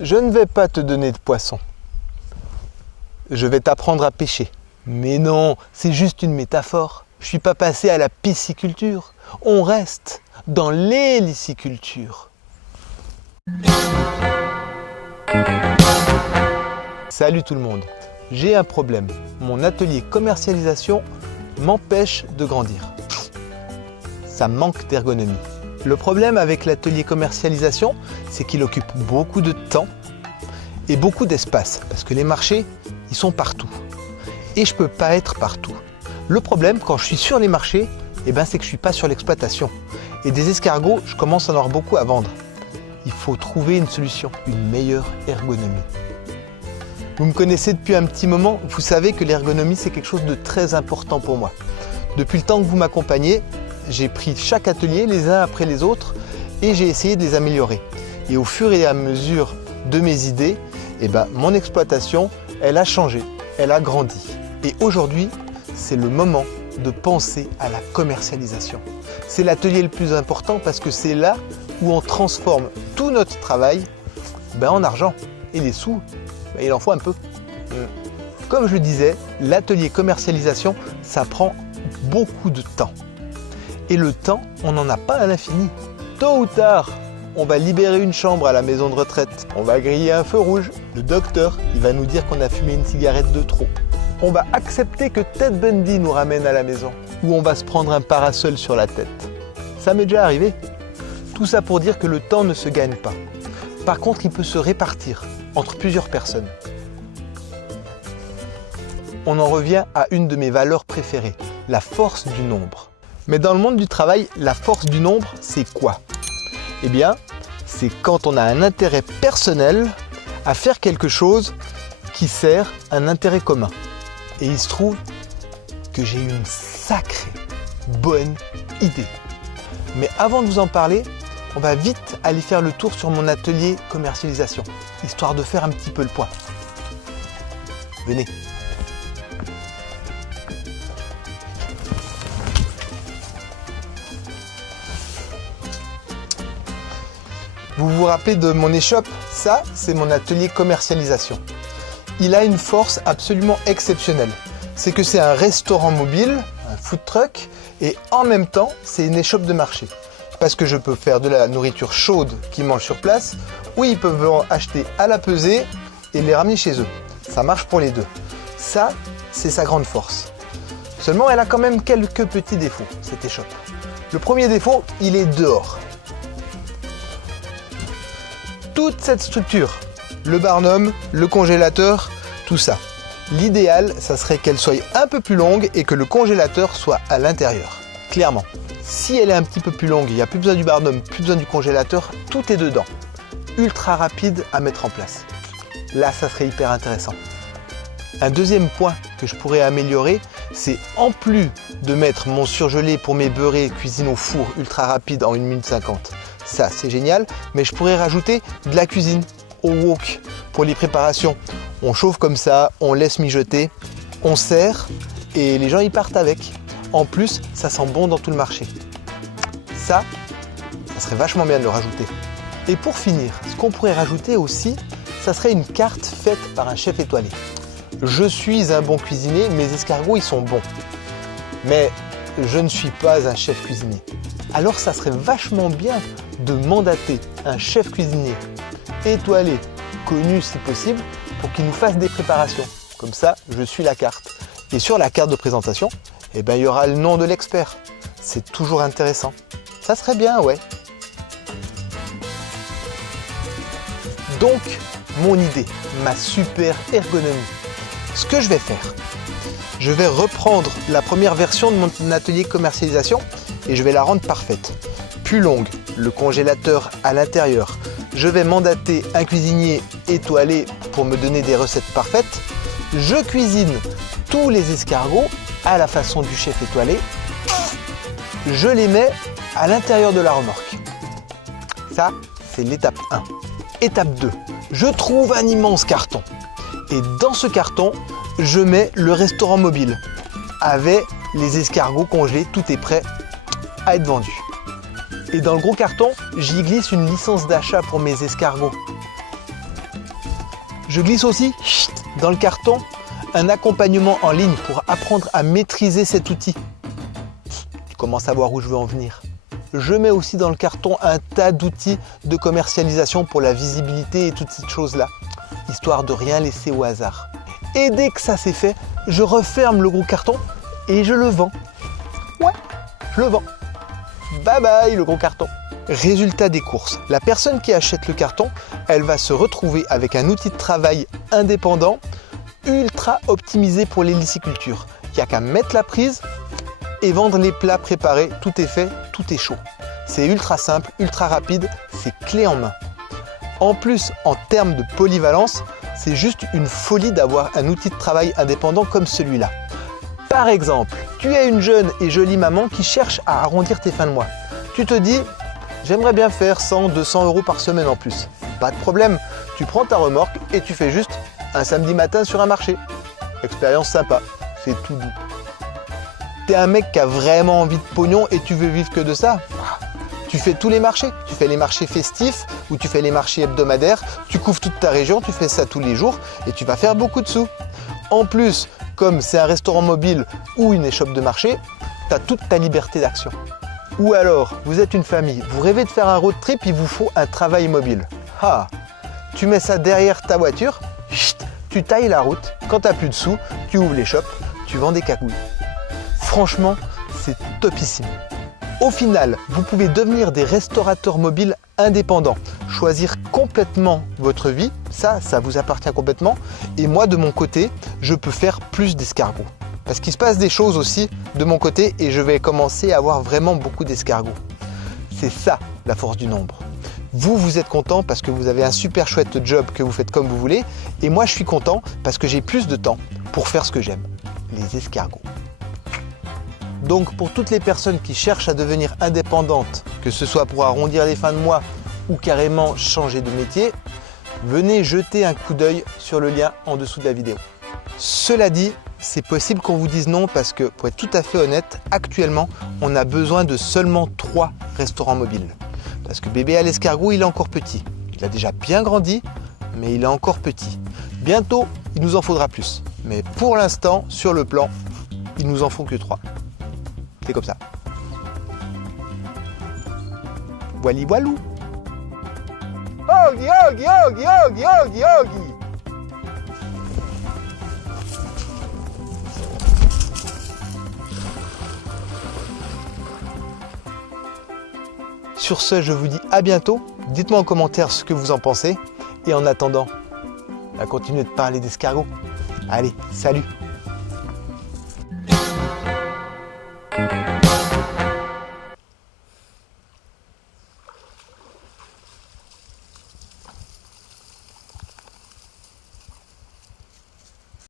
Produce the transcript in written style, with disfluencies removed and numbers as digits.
Je ne vais pas te donner de poisson. Je vais t'apprendre à pêcher. Mais non, c'est juste une métaphore. Je ne suis pas passé à la pisciculture. On reste dans l'héliciculture. Salut tout le monde. J'ai un problème. Mon atelier commercialisation m'empêche de grandir. Ça manque d'ergonomie. Le problème avec l'atelier commercialisation, c'est qu'il occupe beaucoup de temps et beaucoup d'espace. Parce que les marchés, ils sont partout. Et je ne peux pas être partout. Le problème, quand je suis sur les marchés, c'est que je ne suis pas sur l'exploitation. Et des escargots, je commence à en avoir beaucoup à vendre. Il faut trouver une solution, une meilleure ergonomie. Vous me connaissez depuis un petit moment, vous savez que l'ergonomie, c'est quelque chose de très important pour moi. Depuis le temps que vous m'accompagnez, j'ai pris chaque atelier les uns après les autres et j'ai essayé de les améliorer. Et au fur et à mesure de mes idées, mon exploitation, elle a changé, elle a grandi. Et aujourd'hui, c'est le moment de penser à la commercialisation. C'est l'atelier le plus important parce que c'est là où on transforme tout notre travail en argent. Et les sous, il en faut un peu. Comme je le disais, l'atelier commercialisation, ça prend beaucoup de temps. Et le temps, on n'en a pas à l'infini. Tôt ou tard, on va libérer une chambre à la maison de retraite. On va griller un feu rouge. Le docteur, il va nous dire qu'on a fumé une cigarette de trop. On va accepter que Ted Bundy nous ramène à la maison. Ou on va se prendre un parasol sur la tête. Ça m'est déjà arrivé. Tout ça pour dire que le temps ne se gagne pas. Par contre, il peut se répartir entre plusieurs personnes. On en revient à une de mes valeurs préférées, la force du nombre. Mais dans le monde du travail, la force du nombre, c'est quoi? C'est quand on a un intérêt personnel à faire quelque chose qui sert un intérêt commun. Et il se trouve que j'ai une sacrée bonne idée. Mais avant de vous en parler, on va vite aller faire le tour sur mon atelier commercialisation, histoire de faire un petit peu le point. Venez. Vous vous rappelez de mon échoppe? Ça, c'est mon atelier commercialisation. Il a une force absolument exceptionnelle. C'est que c'est un restaurant mobile, un food truck, et en même temps, c'est une échoppe de marché. Parce que je peux faire de la nourriture chaude qu'ils mangent sur place, ou ils peuvent en acheter à la pesée et les ramener chez eux. Ça marche pour les deux. Ça, c'est sa grande force. Seulement, elle a quand même quelques petits défauts, cette échoppe. Le premier défaut, il est dehors. Toute cette structure, le barnum, le congélateur, tout ça. L'idéal, ça serait qu'elle soit un peu plus longue et que le congélateur soit à l'intérieur. Clairement. Si elle est un petit peu plus longue, il n'y a plus besoin du barnum, plus besoin du congélateur, tout est dedans. Ultra rapide à mettre en place. Là, ça serait hyper intéressant. Un deuxième point que je pourrais améliorer, c'est en plus de mettre mon surgelé pour mes beurrés cuisine au four ultra rapide en 1 minute 50. Ça, c'est génial, mais je pourrais rajouter de la cuisine au wok pour les préparations. On chauffe comme ça, on laisse mijoter, on sert et les gens y partent avec. En plus, ça sent bon dans tout le marché. Ça serait vachement bien de le rajouter. Et pour finir, ce qu'on pourrait rajouter aussi, ça serait une carte faite par un chef étoilé. Je suis un bon cuisinier, mes escargots, ils sont bons. Mais je ne suis pas un chef cuisinier. Alors ça serait vachement bien de mandater un chef cuisinier étoilé, connu si possible, pour qu'il nous fasse des préparations. Comme ça, je suis la carte. Et sur la carte de présentation, il y aura le nom de l'expert. C'est toujours intéressant. Ça serait bien, ouais. Donc, mon idée, ma super ergonomie. Ce que je vais faire, je vais reprendre la première version de mon atelier commercialisation et je vais la rendre parfaite. Plus longue, le congélateur à l'intérieur. Je vais mandater un cuisinier étoilé pour me donner des recettes parfaites. Je cuisine tous les escargots à la façon du chef étoilé. Je les mets à l'intérieur de la remorque. Ça, c'est l'étape 1. Étape 2, je trouve un immense carton. Et dans ce carton, je mets le restaurant mobile avec les escargots congelés, tout est prêt à être vendu. Et dans le gros carton, j'y glisse une licence d'achat pour mes escargots. Je glisse aussi dans le carton un accompagnement en ligne pour apprendre à maîtriser cet outil. Tu commences à voir où je veux en venir. Je mets aussi dans le carton un tas d'outils de commercialisation pour la visibilité et toutes ces choses-là, histoire de rien laisser au hasard. Et dès que ça c'est fait, je referme le gros carton et je le vends. Ouais, je le vends. Bye bye le gros carton. Résultat des courses, la personne qui achète le carton, elle va se retrouver avec un outil de travail indépendant, ultra optimisé pour l'héliciculture. Il n'y a qu'à mettre la prise et vendre les plats préparés, tout est fait, tout est chaud. C'est ultra simple, ultra rapide, c'est clé en main. En plus, en termes de polyvalence, c'est juste une folie d'avoir un outil de travail indépendant comme celui-là. Par exemple, tu es une jeune et jolie maman qui cherche à arrondir tes fins de mois. Tu te dis, j'aimerais bien faire 100-200 € par semaine en plus. Pas de problème, tu prends ta remorque et tu fais juste un samedi matin sur un marché. Expérience sympa, c'est tout doux. T'es un mec qui a vraiment envie de pognon et tu veux vivre que de ça. Tu fais tous les marchés, tu fais les marchés festifs ou tu fais les marchés hebdomadaires, tu couvres toute ta région, tu fais ça tous les jours et tu vas faire beaucoup de sous. En plus, comme c'est un restaurant mobile ou une échoppe de marché, tu as toute ta liberté d'action. Ou alors, vous êtes une famille, vous rêvez de faire un road trip, il vous faut un travail mobile. Ah, tu mets ça derrière ta voiture, tu tailles la route, quand tu n'as plus de sous, tu ouvres les shops, tu vends des cagoules. Franchement, c'est topissime. Au final, vous pouvez devenir des restaurateurs mobiles indépendants, choisir complètement votre vie, ça vous appartient complètement. Et moi, de mon côté, je peux faire plus d'escargots. Parce qu'il se passe des choses aussi de mon côté et je vais commencer à avoir vraiment beaucoup d'escargots. C'est ça, la force du nombre. Vous êtes content parce que vous avez un super chouette job que vous faites comme vous voulez. Et moi, je suis content parce que j'ai plus de temps pour faire ce que j'aime, les escargots. Donc pour toutes les personnes qui cherchent à devenir indépendantes, que ce soit pour arrondir les fins de mois ou carrément changer de métier, venez jeter un coup d'œil sur le lien en dessous de la vidéo. Cela dit, c'est possible qu'on vous dise non parce que, pour être tout à fait honnête, actuellement, on a besoin de seulement 3 restaurants mobiles. Parce que bébé à l'escargot, il est encore petit. Il a déjà bien grandi, mais il est encore petit. Bientôt, il nous en faudra plus. Mais pour l'instant, sur le plan, il nous en faut que 3. C'est comme ça. Voili voilou. Yogi, yogi, yogi, yogi, yogi, yogi. Sur ce, je vous dis à bientôt. Dites-moi en commentaire ce que vous en pensez. Et en attendant, continuez de parler d'escargots. Allez, salut!